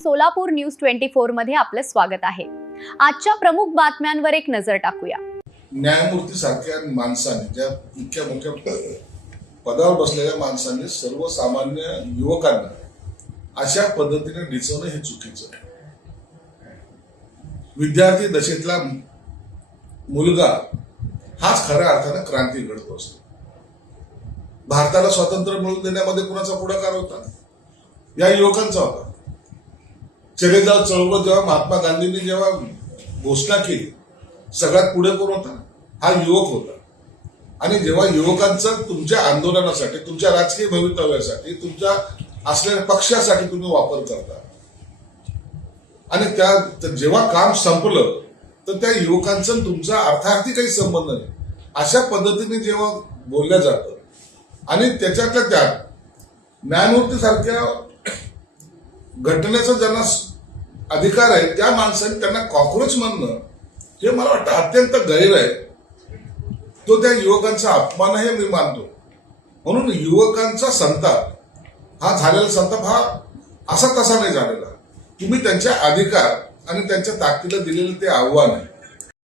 Solapur news 24 मध्ये आपलं स्वागत आहे। आजच्या प्रमुख बातम्यांवर एक नजर टाकूया। न्यायमूर्ती सारख्या माणसाने, ज्या इतक्या मोठ्या पदावर बसलेल्या माणसांनी सर्वसामान्य युवकांना अशा पद्धतीने डिचवणं हे चुकीचं आहे। विद्यार्थी दशेतला मुलगा हाच खऱ्या अर्थाने क्रांती घडतो असतो। भारताला स्वातंत्र्य मिळवून देण्यामध्ये कुणाचा पुढाकार होता? या युवकांचा होता। चले जाव चळवळ जेव्हा महात्मा गांधींनी जेव्हा घोषणा केली, सगळ्यात पुढे कोण होता? हा युवक होता। आणि जेव्हा युवकांचं तुमच्या आंदोलनासाठी, तुमच्या राजकीय भवितव्यासाठी, तुमच्या असलेल्या पक्षासाठी तुम्ही वापर करता आणि त्या जेव्हा काम संपलं तर त्या युवकांचं तुमचा अर्थार्थी काही संबंध नाही अशा पद्धतीने जेव्हा बोलल्या जातं आणि त्याच्यातल्या त्यात न्यायमूर्ती सारख्या घटनेचा ज्यांना अधिकार आहे त्या माणसाने त्यांना कॉक्रोच म्हणणं हे मला वाटतं अत्यंत गैर आहे। तो त्या युवकांचा अपमान आहे मी मानतो। म्हणून युवकांचा संताप हा झालेला संताप हा असा तसा नाही झालेला। तुम्ही त्यांच्या अधिकार आणि त्यांच्या ताकदीला दिलेलं ते आव्हान आहे